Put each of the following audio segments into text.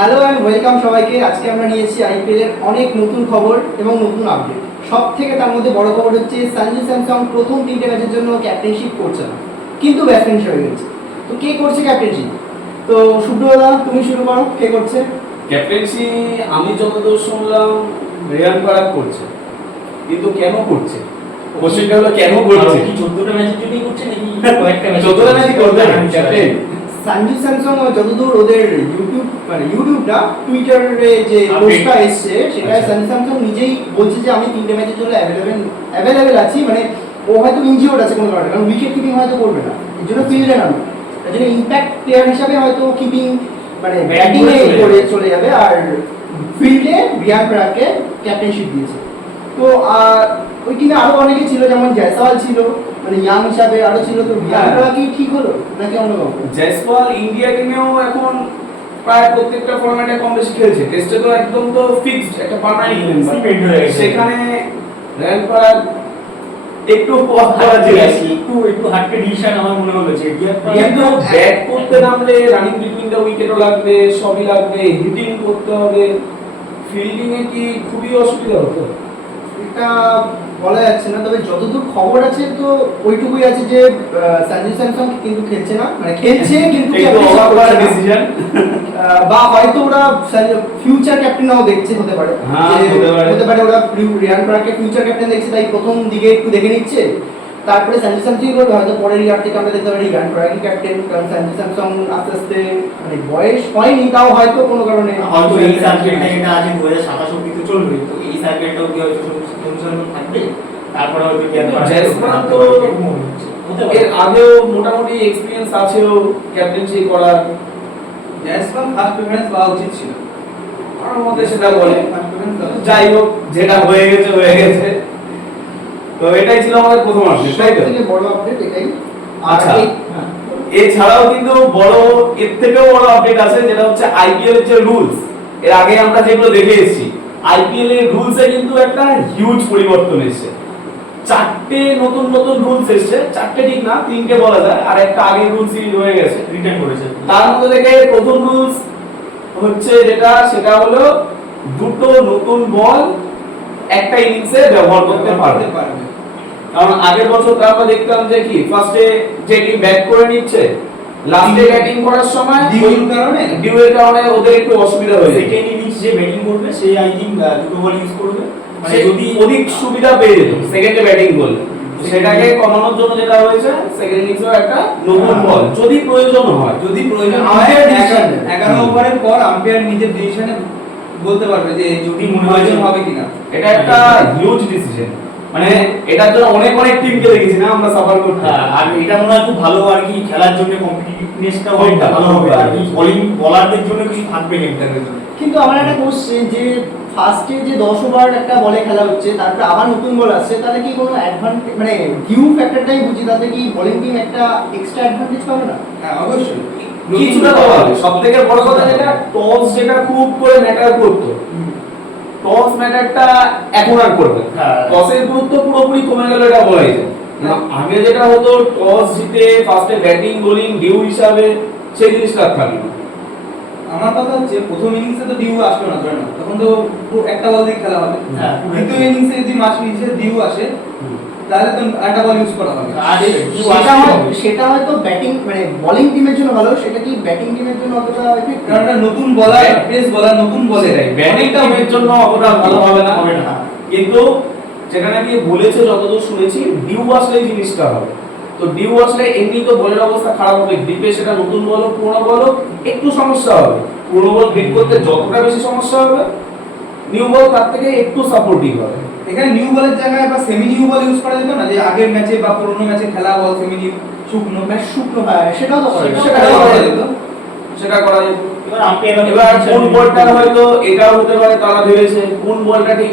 Hello and welcome সবাইকে। আজকে আমরা নিয়েছি আইপিএল এর অনেক নতুন খবর এবং নতুন আপডেট। সব থেকে তার মধ্যে বড় খবর হচ্ছে সঞ্জু স্যামসং প্রথম 3টে ম্যাচের জন্য ক্যাপ্টেনশিপ করছে না, কিন্তু ব্যাটসম্যান হিসেবে গেছে। তো কে করছে ক্যাপ্টেনশিপ? তো সুব্রতদা তুমি শুরু করো, কে করছে ক্যাপ্টেন্সি? আমি যতদূর শুনলাম রিয়ান পরাগ করছে, কিন্তু কেন করছে? কোশ্চেনটা হলো কেন করছে? কি 14টা ম্যাচের জন্যই করছে নাকি কয়েকটা ম্যাচ? 14টা ম্যাচই করবে ক্যাপ্টেন। সঞ্জু স্যামসং যতদূর ওদের ইউটিউবটা টুইটারে যে পোস্টটা এসছে সেটায় সঞ্জু স্যামসং নিজেই বলছে যে আমি 3টে ম্যাচের জন্য অ্যাভেলেবেল আছি। মানে ও হয়তো ইনজিওর্ড আছে কোনো কারণে, কারণ উইকেট কিপিং হয়তো করবে না, এর জন্য ফিল্ডে নামবে। তার জন্য ইম্প্যাক্ট প্লেয়ার হিসাবে হয়তো কিপিং মানে ব্যাটিং করে চলে যাবে, আর ফিল্ডে রিয়ান পরাগকে ক্যাপ্টেনশিপ দিয়েছে। তো ওই টিমে আরো অনেকে ছিল, যেমন জয়সওয়াল ছিল, মানে ইয়াং হিসাবে আরো ছিল। তো রিয়ান পরাগ কি ঠিক হলো নাকি অন্য কাউকে? জয়সওয়াল ইন্ডিয়া টিমেও এখন প্রায় প্রত্যেকটা ফরম্যাটে কম বেশি খেলছে। টেস্টে তো একদম তো ফিক্সড একটা পার্মানেন্ট মেম্বার, সেখানে রিয়ান পরাগ একটু পথ করা যায়, একটু হাটকে ডিসিশন আমার মনে হলো যে কিন্তু ব্যাট করতে নামলে রানিং বিটুইন দ্য উইকেটও লাগবে, সবই লাগবে, হিটিং করতে হবে, ফিল্ডিং এ কি খুবই অসুবিধা হতো? এটা বলা যাচ্ছে না, তবে যতদূর খবর আছে তো ওইটুকুই আছে যে সঞ্জু স্যামসং কিন্তু খেলছে না, মানে খেলছে কিন্তু ডিসিশন বা হয়তো ওরা ফিউচার ক্যাপ্টেন নাও দেখছে, হতে পারে। হ্যাঁ, হতে পারে ওরা রিয়ান পরাগকে ফিউচার ক্যাপ্টেন দেখছে, তাই প্রথম দিকে একটু দেখে নিচ্ছে, তারপরে সঞ্জু স্যামসং করবে। হয়তো পরের ইয়ার থেকে আমরা দেখতে পারি রিয়ান পরাগই ক্যাপ্টেন, কারণ সঞ্জু স্যামসং আস্তে আস্তে মানে বয়স হয়নি, তাও হয়তো কোনো কারণে হয়তো এই সার্কিটটা এটা আজ 2027 অবধি তো চলবে, তো এই সার্কিটটাও কি হয়তো সঞ্চালন থাকবে। তারপরে হয়তো কি জয়সওয়াল তো এর আগেও মোটামুটি এক্সপেরিয়েন্স আছেও ক্যাপ্টেন্সি করার। জয়সওয়াল ফার্স্ট প্রেফারেন্স পাওয়া উচিত ছিল, আমার মতে সেটা বলে। যাই হোক, যেটা হয়ে গেছে হয়ে গেছে। তো এটাই ছিল আমাদের প্রথম আপডেট, তাই তো? সবথেকে বড় আপডেট এটাই। আচ্ছা, এছাড়াও কিন্তু বড়, এর থেকেও বড় আপডেট আছে, যেটা হচ্ছে আইপিএল এর যে রুলস। এর আগে আমরা যেগুলো দেখে এসেছি, আইপিএল এর রুলসে কিন্তু একটা হিউজ পরিবর্তন এসেছে। 4টে নতুন নতুন রুলস এসেছে, 4টে ঠিক না, 3টে বলা যায়, আর একটা আগের রুলস রয়ে গেছে, রিটার্ন করেছে। তার মধ্যে থেকে প্রথম রুলস হচ্ছে সেটা হলো দুটো নতুন বল একটা ইনিংসে ব্যবহার করতে পারবে। কারণ আগের বছর আমরা দেখতাম যে কি ফার্স্টে যে টিম ব্যাট করে নিচ্ছে, লাস্টে ব্যাটিং করার সময় ডিউয়ের কারণে ওদের একটু অসুবিধা হয়ে যায়। সেকেন্ড ইনিংস যে ব্যাটিং করবে সেই আই থিং দুটো বল ইউজ করবে, মানে যদি অধিক সুবিধা পেয়ে যেত সেকেন্ডে ব্যাটিং করলে। সেটাকে কমানোর জন্য যেটা হয়েছে, সেকেন্ড ইনিংসেও একটা নতুন বল যদি প্রয়োজন হয়, 11 ওভারের পর আম্পায়ার নিজের ডিসিশনে বলতে পারবে যে যদি মনে হয় হবে কিনা। এটা একটা হিউজ ডিসিশন, মানে এটার জন্য অনেক অনেক টিমকে দেখেছি না আমরা সাফার করতে। আর এটা মনে হয় খুব ভালো, আর কি খেলার জন্য কম্পিটিটিভনেসটা অনেকটা ভালো হবে, আর কি বোলারদের জন্য কিছু থাকবে গেমটার জন্য। কিন্তু আমার একটা কোশ্চেন, যে ফার্স্টে যে 10 ওভার একটা বলে খেলা হচ্ছে, তারপরে আবার নতুন বল আসছে, তাহলে কি কোনো অ্যাডভান্টেজ, মানে ভিউ ফ্যাক্টরটাই বুঝি, তাতে কি বোলিং টিম একটা এক্সট্রা অ্যাডভান্টেজ পাবে না? হ্যাঁ অবশ্যই কিছুটা তো হবে। সবথেকে বড় কথা যেটা টস, যেটা খুব করে ম্যাটার করতো, টস ম্যাটারটা এখন আর করবে না। টসের গুরুত্ব পুরোপুরি কমে গেল, এটা বলাই যায়। আগে যেটা হতো টস জিতে ফার্স্টে ব্যাটিং বোলিং ডিউ হিসাবে, সেই জিনিসটা থাকবে না। আমার কথা হচ্ছে প্রথম ইনিংসে তো ডিউ আসলো না, ধরে না, তখন তো একটা বল দিয়ে খেলা হবে। দ্বিতীয় ইনিংসে যদি মাঝ ইনিংসে ডিউ আসে, তাহলে তো একটা বল ইউজ করা হবে। আর সেটা হয়তো ব্যাটিং মানে বোলিং টিমের জন্য ভালো, সেটা কি ব্যাটিং টিমের জন্য অতটা এফেক্ট? কারণ একটা নতুন বলার, পেস বলার, নতুন বলে ব্যাটিং টিমের জন্য অতটা ভালো হবে না, কিন্তু যেখানে কি বলেছে যতদূর শুনেছি ডিউ আসলে জিনিসটা হবে। তো ডিউ আসলে এমনি তো বলের অবস্থা খারাপ হবে, ডিপে সেটা নতুন বল হোক পুরনো বল হোক একটু সমস্যা হবে। পুরনো বল হিট করতে যতটা বেশি সমস্যা হবে, নিউ বল তার থেকে একটু সাপোর্টিভ হবে। এখানে নিউ বলের জায়গায় বা সেমি নিউ বল ইউজ করা যেত না, যে আগের ম্যাচে বা পুরনো ম্যাচে খেলা বল সেমি নিউ শুকনো ম্যাচ শুকনো হয়, সেটাও তো করে, সেটা করা যেত, সেটা করা যেত। এবার আম্পায়ার এবার কোন বলটা হয়তো এটাও হতে পারে, তারা ভেবেছে কোন বলটা ঠিক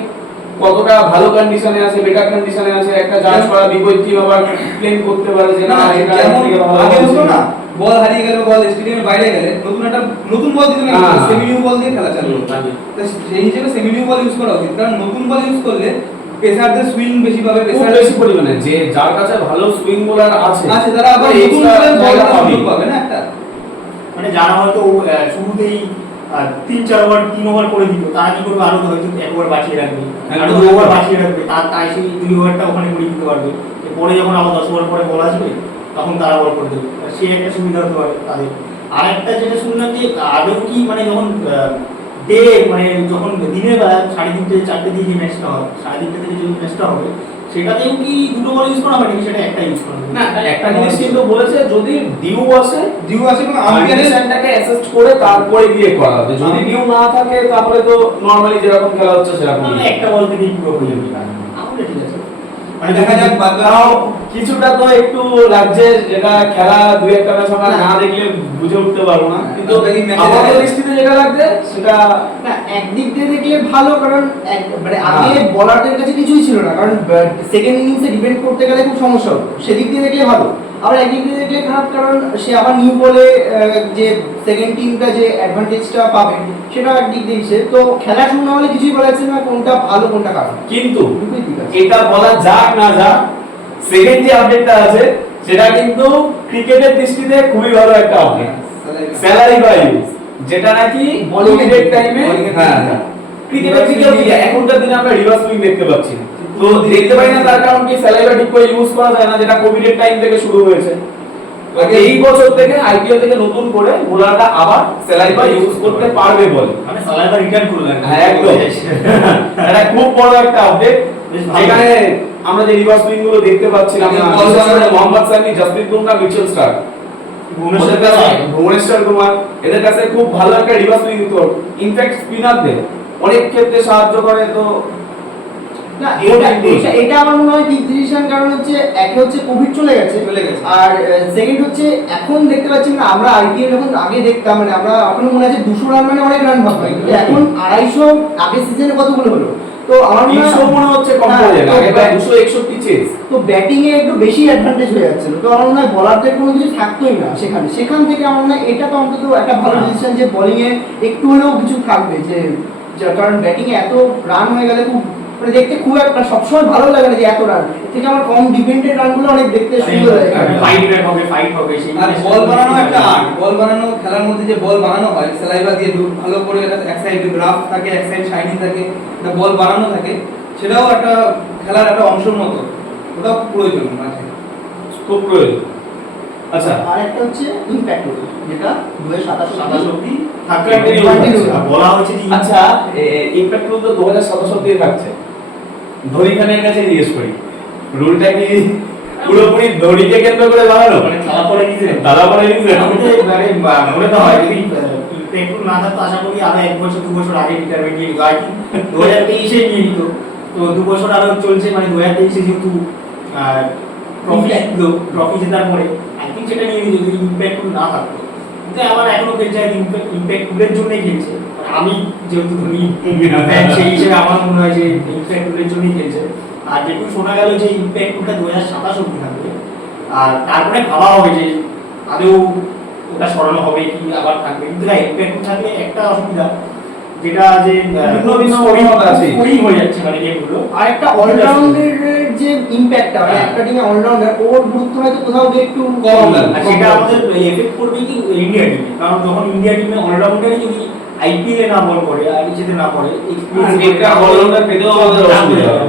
কতটা ভালো কন্ডিশনে আছে, বেটার কন্ডিশনে আছে, একটা জাজ করা বিপরীত টিম আবার ক্লেম করতে পারে যে না এটা থেকে ভালো। আগে হতো না, বল হারিয়ে গেল, বল স্টেডিয়ামের বাইরে গেলে নতুন বল দিতে না, সেমি নিউ বল দিয়ে খেলা চালু হতো। তো সেই হিসেবে সেমি নিউ বল ইউজ করা উচিত, কারণ নতুন বল ইউজ করলে পেসারদের সুইং বেশি পাবে, পেসার বেশি পরিমাণে, যে যার কাছে ভালো সুইং বোলার আছে তারা আবার নতুন বলের বল পাবে না একটা, মানে যারা হয়তো শুরুতেই আর 3-4 ওভার 3 ওভার করে দিত, তারা কি করবে, আরো হয়তো 1 ওভার বাঁচিয়ে রাখবে, হ্যাঁ, আরো 2 ওভার বাঁচিয়ে রাখবে, তাই সেই 2 ওভারটা ওখানে করে দিতে পারবে। পরে যখন আবার 10 ওভার পরে বল আসবে তখন তারা বল করে দেবে, সে একটা সুবিধা হতে পারে তাদের। আর একটা যেটা শুনলাম যে আদৌ কি মানে যখন ডে মানে যখন দিনের বেলা 3:30-4টে দিয়ে যে ম্যাচটা হয়, 3:30 থেকে যে ম্যাচটা হবে, সেটাতেও কি দুটো বল ইউজ করা হবে নাকি সেটা একটা ইউজ করা হবে? না, একটা জিনিস কিন্তু বলেছে, যদি ডিউ আসে ডিউ আছে এবং আম্পায়ারের কন্ডিশনটাকে অ্যাসেস্ট করে তারপরে গিয়ে করা হবে। যদি ডিউ না থাকে তাহলে তো নরমালি যেরকম খেলা হচ্ছে সেরকম। মানে একটা বল থেকে পুরো হয়ে যাবে, তাহলে ঠিক আছে। মানে দেখা যাক তাও কিছুটা তো একটু লাগছে, যেটা খেলা 2-1টা ম্যাচ আমরা না দেখলে বুঝে উঠতে পারবো না, কিন্তু এই ম্যাচে আমাদের দেখা দৃষ্টিতে যেটা লাগছে সেটা না, একদিক দিয়ে দেখলে ভালো, কারণ মানে আগে বলারদের কাছে কিছুই ছিল না, কারণ সেকেন্ড ইনিংসে ডিপেন্ড করতে গেলে খুব সমস্যা হতো। সেদিক দিয়ে দেখলে ভালো। আবার একদিক দিয়ে দেখলে খারাপ, কারণ সে আবার নিউ বলে যে সেকেন্ড টিমটা যে অ্যাডভান্টেজটা পাবে সেটা একদিক দিয়ে সে তো খেলা শুরু না হলে কিছুই বলা যাচ্ছে না কোনটা ভালো কোনটা খারাপ। কিন্তু দুটোই ঠিক আছে। এটা বলা যাক না যাক, সেকেন্ড যে আপডেটটা আছে সেটা কিন্তু ক্রিকেটের দৃষ্টিতে খুবই ভালো একটা আপডেট। স্যালারি ভ্যালু যেটা নাকি বলিউডের টাইমে, হ্যাঁ ক্রিকেটের দিকেও কি এখনকার দিনে আমরা রিভার্স সুইং দেখতে পাচ্ছি না। তো দেখতে পাই না, তার কারণ কি স্যালারি ঠিক করে ইউজ করা যায় না, যেটা কোভিডের টাইম থেকে শুরু হয়েছে। এই বছর থেকে আইপিএল থেকে নতুন করে বোলাররা আবার স্যালারি ইউজ করতে পারবে বলে, মানে সালাইভা রিটার্ন করলেন। হ্যাঁ একদম। এটা খুব বড় একটা আপডেট, যেখানে আমরা যে রিভার্স সুইং গুলো দেখতে পাচ্ছিলাম না, বিশেষ করে মোহাম্মদ সামি, জসপ্রীত বুমরা, মিচেল স্টার্ক, ভুবনেশ্বর কুমার, এদের কাছে খুব ভালো একটা রিভার্স সুইং দিত। ইনফ্যাক্ট স্পিনারদের অনেক ক্ষেত্রে সাহায্য করে। তো না, এটা আমার মনে হয় ঠিক ডিসিশন, কারণ হচ্ছে একে হচ্ছে কোভিড চলে গেছে, আর সেকেন্ড হচ্ছে এখন দেখতে পাচ্ছি না আমরা আইপিএল যখন আগে দেখতাম, মানে আমরা এখনো মনে আছে 200 রান মানে অনেক রান ভাবতাম, কিন্তু এখন 250 আগে সিজনে কতগুলো হলো। তো আমার মনে হয় 300 মনে হচ্ছে কম হয়ে যাবে, আগে প্রায় 261 চেস। তো ব্যাটিং এ একটু বেশি অ্যাডভান্টেজ হয়ে যাচ্ছিল। তো আমার মনে হয় বলারদের কোনো কিছু থাকতোই না সেখান থেকে আমার মনে হয় এটা তো অন্তত একটা ভালো ডিসিশন যে বোলিং এ একটু হলেও কিছু থাকবে, যে কারণ ব্যাটিং এ এত রান হয়ে গেলে খুব মানে দেখতে খুব একটা সবসময় ভালো লাগে না যে এত রান, এর থেকে আমার কম ডিপেন্ডেন্ট রানগুলো অনেক দেখতে সুন্দর লাগে। ফাইট হবে সেই আর বল বানানো একটা আর্ট, বল বানানো খেলার মধ্যে যে বল বানানো হয় স্যালাইভা দিয়ে ভালো করে, এটা এক সাইড গ্রাফ থাকে, এক সাইড শাইনিং থাকে, একটা বল বানানো থাকে, সেটাও একটা খেলার একটা অংশের মতো, ওটাও প্রয়োজন মাঝে, খুব প্রয়োজন। আচ্ছা, আর একটা হচ্ছে ইমপ্যাক্ট, যেটা 2027 অব্দি থাকবে। বলা হচ্ছে যে আচ্ছা, ইমপ্যাক্ট রুল তো 2027 অব্দি থাকছে। ধোনি খানের কাছে জিজ্ঞেস করি, রুলটা কি পুরোপুরি ধোনিকে কেন্দ্র করে বানানো, মানে খেলা পরে নিছে দাদা পরে নিছে? আমাদের মানে মনে তো হয় যদি ইমপ্যাক্ট না থাকতো, আশা করি আরো 1 বছর 2 বছর আগে রিটায়ারমেন্ট নিয়ে নিত। আর কি 2023 নিয়ে নিত, তো 2 বছর আরো চলছে, মানে 2023 যেহেতু ট্রফি জেতার পরে আই থিঙ্ক সেটা নিয়ে নিত যদি ইমপ্যাক্ট না থাকতো। কিন্তু আমার এখনো খেলছে ইমপ্যাক্টের জন্যই খেলছে, মানে আমি যেহেতু ধোনি ফ্যান সেই হিসেবে আমার মনে হয় যে ইমপ্যাক্টের জন্যই খেলছে। আর যেটুকু শোনা গেল যে ইমপ্যাক্টটা 2027 অব্দি থাকবে, আর তারপরে ভাবা হবে যে আদৌ ওটা সরানো হবে কি আবার থাকবে। কিন্তু না, ইমপ্যাক্ট থাকলে একটা অসুবিধা, যেটা যে ভিন্ন পরিমাণ আছে, স্কোরিং হয়ে যাচ্ছে মানে গেমগুলো। আর একটা অলরাউন্ডের যে ইমপ্যাক্টটা, মানে একটা টিমে অলরাউন্ডার ওর গুরুত্ব হয়তো কোথাও গিয়ে একটু কম লাগে। আর সেটা আমাদের এফেক্ট করবে কি ইন্ডিয়া টিমে, কারণ যখন ইন্ডিয়া টিমে অলরাউন্ডারই যদি আইপিএল এ না বল করে আর নিচেতে না করে, একটা অলরাউন্ডার পেতেও আমাদের অসুবিধা হবে।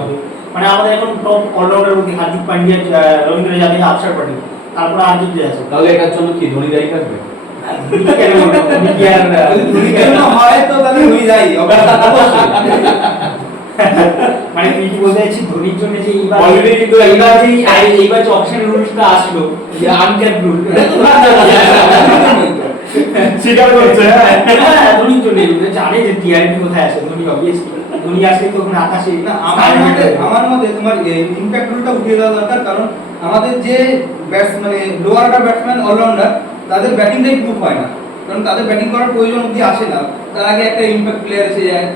মানে আমাদের এখন টপ অলরাউন্ডার মধ্যে হার্দিক পান্ডিয়া, রবীন্দ্র জাদেজা, অক্ষর পটেল, তারপরে আর কি আছে। তাহলে এটার জন্য কি ধোনি দায়ী থাকবে? যদি কেন হয় তো তাহলে হয়ে যায় মানে তুই কি বলতে চাইছিস ধোনির জন্য যে এইবার অলরেডি কিন্তু এইবার যে অপশন রুলসটা আসলো, যে আনক্যাপ রুল, স্বীকার করছে। হ্যাঁ ধোনির জন্য জানে যে টিআরপি কোথায় আছে, ধোনি অবভিয়াসলি ধোনি আসলে তো ওখানে আকাশে না। আমার মতে তোমার ইমপ্যাক্ট রুলটা উঠিয়ে দেওয়া দরকার, কারণ আমাদের যে মানে লোয়ার অর্ডার ব্যাটসম্যান অলরাউন্ডার, তাদের ব্যাটিংটাই প্রুফ হয় না, কারণ তাদের ব্যাটিং করার প্রয়োজন অবধি আসে না, তার আগে একটা ইমপ্যাক্ট প্লেয়ার এসে যায়।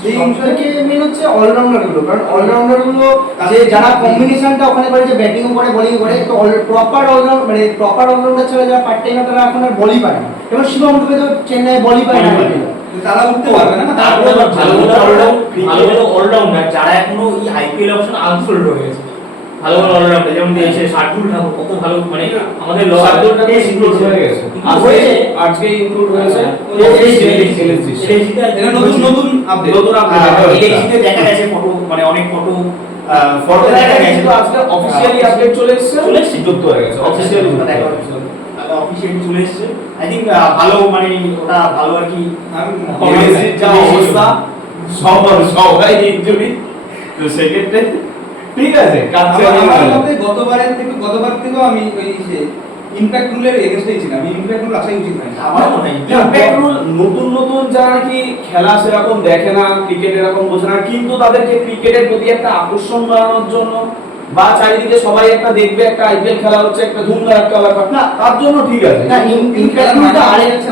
যে সবথেকে মেন হচ্ছে অলরাউন্ডার গুলো, কারণ অলরাউন্ডার গুলো যে যারা কম্বিনেশনটা ওখানে করে, যে ব্যাটিংও করে বোলিং করে, তো প্রপার অলরাউন্ড মানে প্রপার অলরাউন্ডার ছাড়া যারা পার্ট টাইমার তারা এখন আর বলই পায় না। যেমন শিবম দুবে তো চেন্নাই বলই পায় না, তারা উঠতে পারবে না। তারপরে ভালো ভালো অলরাউন্ডার যারা এখনো এই আইপিএল অপশন আনফোল্ড হয়ে গেছে, ভালো ভালো অলরাউন্ডার যেমন দিয়েছে শার্দুল ঠাকুর কত ভালো মানে আমাদের শার্দুল ঠাকুর টেস্ট ইনক্লুড হয়ে গেছে আজকে ইনক্লুড হয়েছে এটা নতুন নতুন আপডেট নতুন আপডেট এলএসডিতে দেখা গেছে ফটো মানে অনেক ফটো ফটো দেখা গেছে তো আজকে অফিশিয়ালি আপডেট চলে এসেছে যুক্ত হয়ে গেছে অফিশিয়ালি অফিশিয়ালি চলে এসেছে আই থিংক ভালো মানে ওটা ভালো আর কি এলএসডির যা অবস্থা সবাই ইনজুরি তো সেক্ষেত্রে ঠিক আছে কাজ আমার মতে গতবার থেকেও আমি ওই ইমপ্যাক্ট রুলের এগেইনস্টেই ছিলাম। আমি ইমপ্যাক্ট রুল আসাই উচিত নয়। আমার মনে হয় ইমপ্যাক্ট রুল নতুন যারা নাকি খেলা সেরকম দেখে না, ক্রিকেট এরকম বোঝে না, কিন্তু তাদেরকে ক্রিকেটের প্রতি একটা আকর্ষণ বাড়ানোর জন্য বা চারিদিকে সবাই একটা দেখবে একটা আইপিএল খেলা হচ্ছে একটা ধুমধাম একটা ব্যাপার না, তার জন্য ঠিক আছে। না ইমপ্যাক্ট রুলটা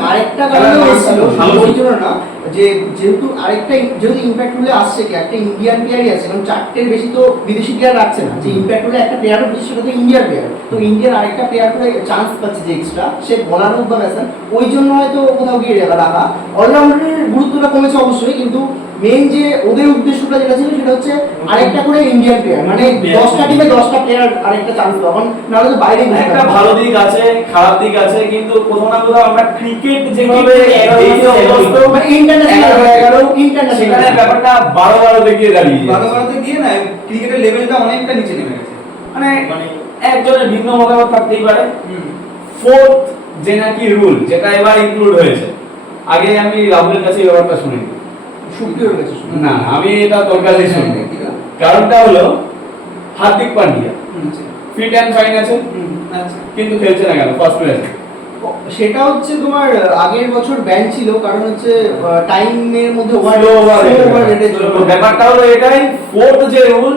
আরেকটা কারণে এসেছিল ওই জন্য না, যে যেহেতু ইমপ্যাক্ট রুলে আসছে কি একটা ইন্ডিয়ান প্লেয়ারই আছে, কারণ চারটের বেশি তো বিদেশি প্লেয়ার রাখছে না, যে ইমপ্যাক্ট রুলে একটা প্লেয়ারও বেশি সেটা তো ইন্ডিয়ান প্লেয়ার, তো ইন্ডিয়ান আরেকটা প্লেয়ার করে চান্স পাচ্ছে যে এক্সট্রা সে বলার হোক বা ব্যাটসম্যান, ওই জন্য হয়তো কোথাও গিয়ে রাখা। অলরাউন্ডারের গুরুত্বটা কমেছে অবশ্যই, কিন্তু মেইন যে ওদের উদ্দেশ্যটা যেটা ছিল সেটা হচ্ছে আরেকটা করে ইন্ডিয়ান প্লেয়ার, মানে 10টা টিমে 10টা প্লেয়ার আরেকটা চান্স তখন নাহলে তো বাইরে একটা ভালো দিক আছে খারাপ দিক আছে, কিন্তু কোথাও না কোথাও আমরা ক্রিকেট যেভাবে মানে ইন্টারন্যাশনাল সেখানে ব্যাপারটা 12 দেখিয়ে দাঁড়িয়ে 12 গিয়ে না ক্রিকেটের লেভেলটা অনেকটা নিচে নেমে গেছে। মানে একজনের ভিন্ন মতামত থাকতেই পারে। ফোর্থ যে নাকি রুল যেটা এবার ইনক্লুড হয়েছে, আগে আমি রাহুলের কাছে এই ব্যাপারটা শুনিনি, সুপ্রিয়র কাছে না আমি এটা তোর কাছে শুনি। কারণটা হলো Hardik Pandya fit and fine আছে কিন্তু খেলছে না কেন ফার্স্ট ম্যাচে? সেটা হচ্ছে তোমার আগের বছর ব্যান ছিল, কারণ হচ্ছে টাইমের মধ্যে ওভার রেটের জন্য। ব্যাপারটা হলো এটাই, ফোর্থ যে রুল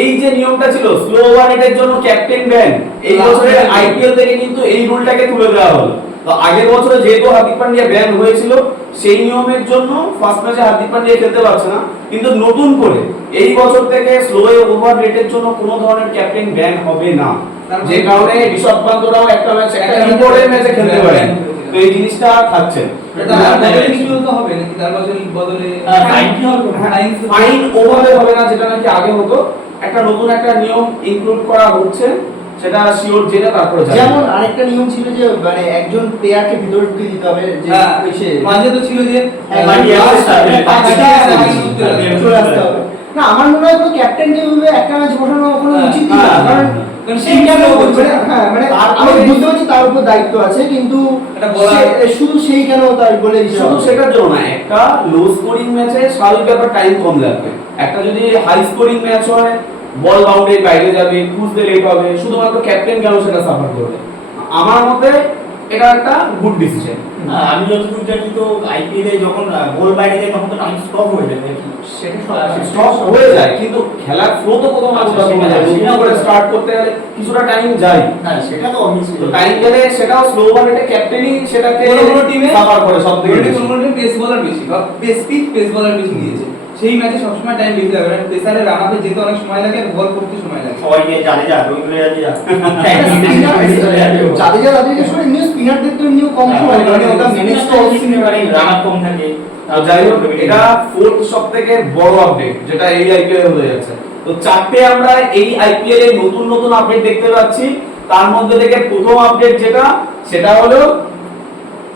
এই যে নিয়মটা ছিল স্লো ওভার রেটের জন্য ক্যাপ্টেন ব্যান, এই বছরের আইপিএল থেকে কিন্তু এই রুলটাকে তুলে দেওয়া হলো। তো আগের বছরে যেহেতু হার্দিক পান্ডিয়া ব্যান হয়েছিল সেই নিয়মের জন্য ফার্স্ট ম্যাচে হার্দিক পান্ডিয়া খেলতে পারছে না, কিন্তু নতুন করে এই বছর থেকে স্লো ওভার রেটের জন্য কোনো ধরনের ক্যাপ্টেন ব্যান হবে না, যে কারণে ঋষভ পান্তরাও একটা ম্যাচ একটা ইম্পর্টেন্ট ম্যাচে খেলতে পারেন। তো এই জিনিসটা থাকছে। তার বদলে কিছু তো হবে নাকি? তার বদলে ফাইন ওভাবে হবে না, যেটা নাকি আগে হতো। একটা নতুন একটা নিয়ম ইনক্লুড করা হচ্ছে, সেটা শিওর জেনে তারপরে যেমন আরেকটা নিয়ম ছিল যে মানে একজন প্লেয়ারকে ভিতরে ঢুকে দিতে হবে, যে এসে মাঝে তো ছিল যে চলে আসতে হবে। না আমার মনে হয় কোনো ক্যাপ্টেনকে একটা ম্যাচ বসানো কোনো উচিত না, কারণ সেই কেন বলছে, হ্যাঁ মানে আমি বুঝতে পারছি তার উপর দায়িত্ব আছে, কিন্তু শুধু সেই কেন তার বলে শুধু সেটার জন্য না, একটা লো স্কোরিং ম্যাচে স্বাভাবিক ব্যাপার টাইম কম লাগবে। একটা যদি হাই স্কোরিং ম্যাচ হয় বল বাউন্ডারির বাইরে যাবে, খুঁজতে লেট হবে, শুধুমাত্র ক্যাপ্টেন কেন সেটা সাফার করবে? আমার মতে এটা একটা গুড ডিসিশন। আমি যতদূর জানি তো আইপিএল এ যখন গোল বাইরে যায় তখন তো টাইম স্টপ হয়ে যায় নাকি? সেটা স্টপ হয়ে যায়, কিন্তু খেলার ফ্লো তো কোথাও না কোথাও কমে যায়। নতুন করে স্টার্ট করতে গেলে কিছুটা টাইম যায়, না সেটা তো অবভিয়াসলি তো টাইম গেলে সেটাও স্লো ওভার রেটে ক্যাপ্টেনই সেটাকে কোনো টিমে সাফার করে সবথেকে বেশি। কোনো টিমে পেস বোলার বেশি বা পেস বোলার বেশি নিয়েছে, সেই ম্যাচে সবসময় টাইম বেশি লাগে। পেসারের রান আপে যেতে অনেক সময় লাগে, বল করতে সময় লাগে। সবাইকে জাদেজা রবীন্দ্র জাদেজা যাদের সময় নিউ স্পিনারদের তো নিউ কম সময়, মানে ওটা ম্যানেজ তো রান আপ কম থাকে। যাই হোক, এটা ফোর্থ সবথেকে বড় আপডেট যেটা এই আইপিএল এ হয়ে যাচ্ছে। তো চারটে আমরা এই আইপিএল এ নতুন আপডেট দেখতে পাচ্ছি। তার মধ্যে থেকে প্রথম আপডেট যেটা, সেটা হলো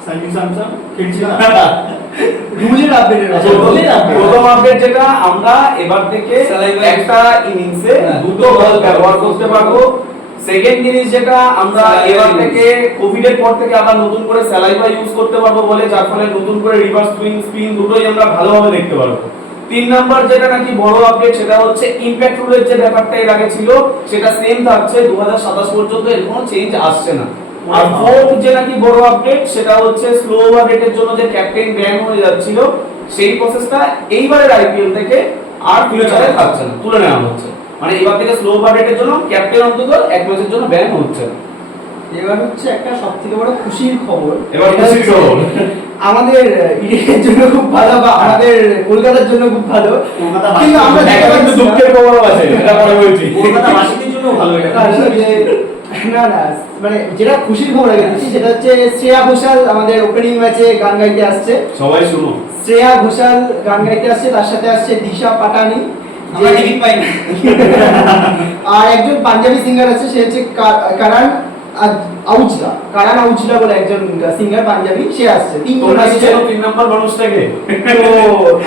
সঞ্জু স্যামসন খেলছে না, রুলের আপডেটের প্রথম আপডেট যেটা, আমরা এবার থেকে একটা ইনিংসে দুটো বল ব্যবহার করতে পারবো। সেকেন্ড জিনিস যেটা, আমরা এবার থেকে কোভিড এর পর থেকে আবার নতুন করে স্যালাইভা ইউজ করতে পারবো বলে, যার ফলে নতুন করে রিভার্স সুইং স্পিন দুটোই আমরা ভালোভাবে দেখতে পারবো। 3 নাম্বার যেটা নাকি বড় আপডেট, সেটা হচ্ছে ইমপ্যাক্ট রুলের যে ব্যাপারটা এর আগে ছিল সেটা সেম থাকছে 2027 পর্যন্ত, এর কোনো চেঞ্জ আসছে না। আর ফোর্থ যে নাকি বড় আপডেট, সেটা হচ্ছে স্লো ওভার রেটের জন্য যে ক্যাপ্টেন ব্যান হয়ে যাচ্ছিল সেই প্রসেসটা এইবারের আইপিএল থেকে আর ফিউচারে থাকছে না, তুলে নেওয়া হচ্ছে। মানে এবার থেকে স্লো ওভার রেটের জন্য ক্যাপ্টেন অন্তত এক ম্যাচের জন্য ব্যান হচ্ছে না। এবার হচ্ছে একটা সবথেকে বড় খুশির খবর, এবার খুশির খবর আমাদের ইন্ডিয়ার জন্য খুব ভালো বা আমাদের কলকাতার জন্য খুব ভালো, কিন্তু আমরা কিন্তু দুঃখের খবরও আছে, এটা পরে বলছি। কলকাতাবাসীদের জন্য ভালো এটা। না মানে যেটা খুশির খবর আগে বলছি, সেটা হচ্ছে শ্রেয়া ঘোষাল আমাদের ওপেনিং ম্যাচে গান গাইতে আসছে। সবাই শুনো, শ্রেয়া ঘোষাল গান গাইতে আসছে, তার সাথে আসছে দিশা পাটানি। আমরা টিকিট পাইনি। আর একজন পাঞ্জাবি সিঙ্গার আছে, সে হচ্ছে কারান আউজলা বলে একজন সিঙ্গার পাঞ্জাবি, সে আসছে। তোমরা কি আসছে। জানো 3 নাম্বার মানুষটাকে? তো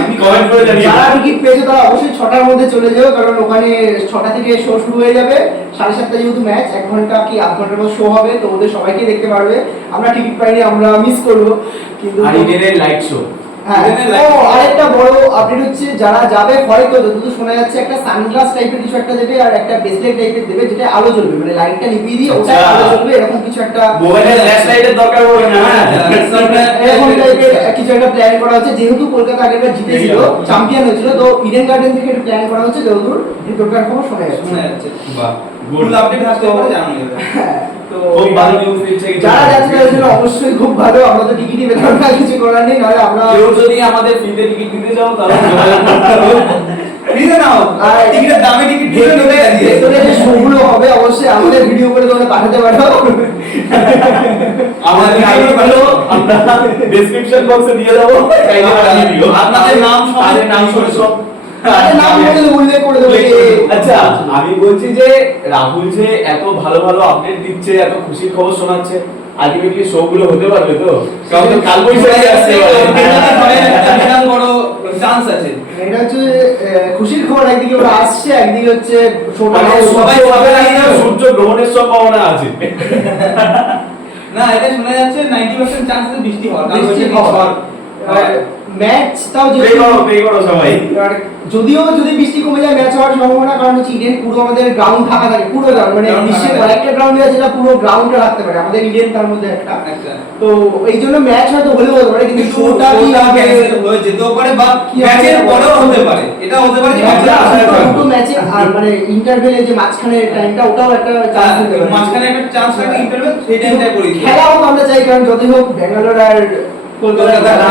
আমি কমেন্ট করে জানিয়ে যারা টিকিট পেয়েছে তারা অবশ্যই 6টার মধ্যে চলে যাও, কারণ ওখানে 6টা থেকে শো শুরু হয়ে যাবে। 7:30 যেহেতু ম্যাচ, 1 ঘন্টা কি আধ ঘন্টার মতো শো হবে, তো ওদের সবাইকে দেখতে পারবে। আমরা টিকিট পাইনি, আমরা মিস করবো, কিন্তু আর ইডেনের লাইট শো। হ্যাঁ। ইডেনের light ও, আরেকটা বড় আপডেট হচ্ছে, যারা যাবে হয়তো যতদূর শোনা যাচ্ছে একটা সানগ্লাস টাইপের কিছু একটা দেবে আর একটা ব্রেসলেট টাইপের দেবে, যেটা আলো জ্বলবে, মানে লাইটটা নিভিয়ে দিয়ে ওটা আচ্ছা। আলো জ্বলবে, এরকম কিছু একটা মোবাইলের ফ্ল্যাশ লাইটের দরকার পড়বে না। এরকম টাইপের কিছু একটা প্ল্যান করা হচ্ছে। যেহেতু কলকাতা আগেরবার জিতেছিল, চ্যাম্পিয়ন হয়েছিল, তো ইডেন গার্ডেন থেকে একটা প্ল্যান করা হচ্ছে, যতদূর ভিতরকার খবর শোনা যাচ্ছে। শোনা যাচ্ছে। বাহ, ফুল আপডেট আসলে পরে জানানো যাবে। হ্যাঁ, তো খুব ভালো নিউজ দিচ্ছে। যারা যাচ্ছে তাদের জন্য অবশ্যই খুব ভালো। আমরা তো টিকিটই পেলাম না, কিছু করার নেই, নাহলে আমরা কেউ যদি আমাদের ফ্রিতে টিকিট দিতে চাও তাহলে যোগাযোগ করতে হবে। ফ্রিতে নাও, আর টিকিটের দামে টিকিট দিয়ে নিতে গেছি। ভেতরে যে শোগুলো হবে অবশ্যই আমাদের ভিডিও করে তোমরা পাঠাতে পারো। আমাদের আইডি গুলো আমরা ডেসক্রিপশন বক্সে দিয়ে দেবো, চাইলে পাঠিয়ে দিও। আপনাদের নাম সহ তাদের নাম সব তাদের নাম বলে উল্লেখ করে দেবো যে আচ্ছা, আমি বলছি যে রাহুল যে এত ভালো ভালো আপডেট দিচ্ছে, এত খুশির খবর শোনাচ্ছে, আলটিমেটলি শো গুলো হতে পারবে তো? কারণ তো কাল বৈশাখী আসছে। বিশাল বড় চান্স আছে। এটা হচ্ছে খুশির খবর, একদিকে ওরা আসছে, একদিকে হচ্ছে শোটা মানে সবাই ভাবে না যে সূর্য গ্রহণের সম্ভাবনা আছে। না, এটা শোনা যাচ্ছে 90% চান্স আছে বৃষ্টি হওয়ার। কারণ বৃষ্টি হচ্ছে হওয়ার। ম্যাচটাও প্রে করো সবাই। যদিও যদি বৃষ্টি কমে যায় ম্যাচ হওয়ার সম্ভাবনা, কারণ হচ্ছে ইডেন পুরো আমাদের গ্রাউন্ড ফাঁকা থাকে, পুরো গ্রাউন্ড, মানে Ground বিশ্বের ফাঁকা থাকে। কয়েকটা গ্রাউন্ডে আছে যেটা পুরো গ্রাউন্ডটা রাখতে পারে, আমাদের ইডেন তার মধ্যে একটা। আচ্ছা। তো এই জন্য ম্যাচ হয়তো হলেও হতে পারে, কিন্তু শোটা কি হবে, ক্যান্সেল হয়ে যেতেও পারে বা কি ম্যাচের হবে? পরেও হতে পারে। এটা হতে পারে যে ম্যাচের আসার দুটো ম্যাচে আর মানে ইন্টারভেলে যে মাঝখানে টাইমটা, ওটাও একটা চান্স দিতে পারে। মাঝখানে একটা চান্স থাকে ইন্টারভেল, সেই টাইমটা করি। খেলাও তো আমরা চাই, কারণ যতই হোক ব্যাঙ্গালোর আর কলকাতা কলকাতা,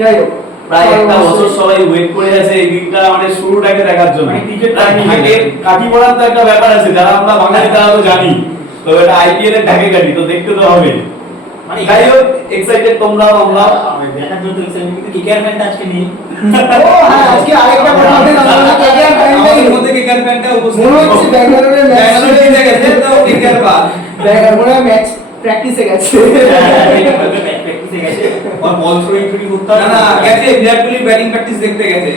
যাই হোক প্রায় একটা বছর সবাই ওয়েট করে আছে এই দিনটা, মানে শুরুটাকে দেখার জন্য। মানে ক্রিকেট ঢাকে কাটি পড়ার তো একটা ব্যাপার আছে, যারা আমরা বাঙালি তারা তো জানি। তো এটা আইপিএল এর ঢাকে কাটি, তো দেখতে তো হবে। মানে যাই হোক, এক্সাইটেড তোমরাও, আমরাও। দেখার জন্য এক্সাইটেড, কিন্তু কেকেআর ফ্যানটা আজকে নেই। ও হ্যাঁ, আজকে আরেকটা কথা হবে, আমরা কেকেআর আমাদের মধ্যে কেকার ফ্যানটা উপস্থিত। মনে হচ্ছে ব্যাঙ্গালোরের ম্যাচ ব্যাঙ্গালোর জিতে গেছে, তো কেকার বাদ। মনে হয় ম্যাচ প্র্যাকটিসে গেছে। প্র্যাকটিসে গেছে, আর বল থ্রোয়িং করতে না না, গেছে বিরাট কোহলি ব্যাটিং প্র্যাকটিস দেখতে গেছে।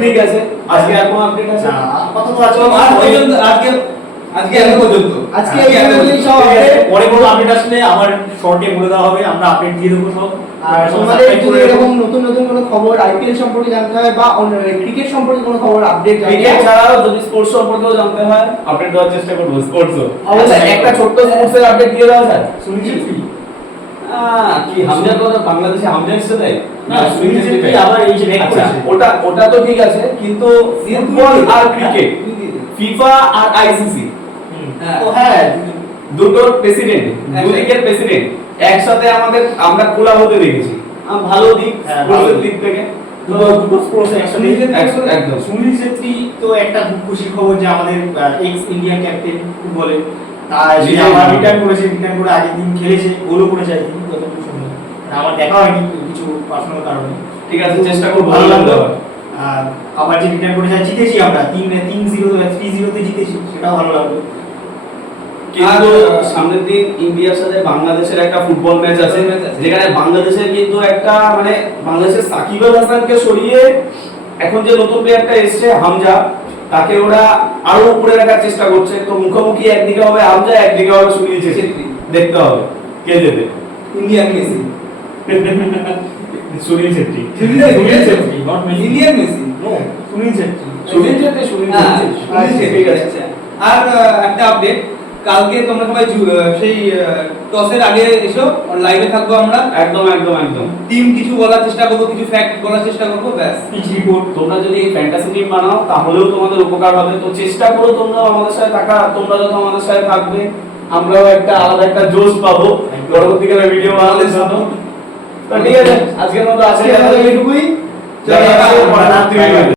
ঠিক আছে, আজকে আর কোনো আপডেট আছে? আপাতত তো আর পর্যন্ত আজকে এত পর্যন্ত। আজকে এত পর্যন্ত। সব ঠিক আছে, update। পরে কোনো আপডেট আসলে আমার শর্টে বলে দেওয়া হবে, আমরা আপডেট দিয়ে দেবো সব। আর সব তোমাদের subscribe যদি করে দেবো। এরকম নতুন নতুন কোনো খবর আইপিএল সম্পর্কে জানতে হয় বা ক্রিকেট সম্পর্কে কোনো খবর আপডেট জানতে ক্রিকেট হয়, ছাড়াও যদি স্পোর্টস সম্পর্কেও জানতে হয়, আপডেট দেওয়ার চেষ্টা করবো স্পোর্টসও। অবশ্যই। একটা ছোট্ট স্পোর্টসের আপডেট দিয়ে দেওয়া যায়। সুনীল ছেত্রী। কি হামজার কথা বাংলাদেশে হামজা এসছে তাই? না, সুনীল ছেত্রী আবার এই যে নেট আচ্ছা, করেছে। ওটা তো ঠিক আছে, কিন্তু ফুটবল আর ক্রিকেট, ফিফা আর আইসিসি হ্যাঁ। ও হ্যাঁ, দুটোর প্রেসিডেন্ট, দুদিকের প্রেসিডেন্ট একসাথে আমরা খোলা হতে দেখেছি। ভালো দিক, হ্যাঁ, স্পোর্টসের ভালো দিক থেকে। দুটো স্পোর্টস একসাথে। একদম। সুনীল ছেত্রী তো একটা খুব খুশির খবর যে আমাদের এক্স ইন্ডিয়ান ক্যাপ্টেন ফুটবলে, তার জি, যে জি। আবার রিটার্ন করে আগের দিন খেলেছে, গোলও করেছে আই থিঙ্ক, যতটুকু শুনলাম। আমার দেখা হয়নি কিছু পার্সোনাল কারণে। ঠিক আছে, চেষ্টা করবো। ভালো লাগলো। আর আবার যে রিটার্ন করেছে, জিতেছি আমরা 3-0 তে জিতেছি, সেটাও ভালো লাগলো। কিন্তু সামনের দিন ইন্ডিয়ার সাথে বাংলাদেশের একটা ফুটবল ম্যাচ আছে, যেখানে বাংলাদেশের কিন্তু একটা মানে বাংলাদেশের সাকিব আল হাসানকে সরিয়ে এখন যে নতুন প্লেয়ারটা এসেছে হামজা, তাকে ওরা আরো উপরে রাখার চেষ্টা করছে। তো মুখোমুখি একদিকে হবে হামজা, একদিকে হবে সুনীল ছেত্রী। দেখতে হবে কে জেতে। Indian Messi. Sunil Chhetri. Sunil Chhetri, not Messi. Indian Messi. No, Sunil Chhetri. Sunil Chhetri, Sunil হ্যাঁ, ছেত্রী। সুনীল ছেত্রী, ঠিক আছে। আচ্ছা। আর একটা আপডেট, কালকে তোমরা সবাই সেই টসের আগে এসো, লাইভে থাকবো আমরা। একদম একদম একদম। টিম কিছু বলার চেষ্টা করবো, কিছু ফ্যাক্ট বলার চেষ্টা করবো, ব্যাস। Pitch report. তোমরা যদি ফ্যান্টাসি টিম বানাও তাহলেও তোমাদের উপকার হবে। তো চেষ্টা করো তোমরা আমাদের সাথে থাকা, তোমরা যত আমাদের সাথে থাকবে আমরাও একটা আলাদা একটা জোশ পাবো পরবর্তীকালে ভিডিও বানানোর জন্য। তো ঠিক আছে, আজকের মতো আজকে আজকে আমাদের এইটুকুই। চলো, পরবর্তী ভিডিওতে।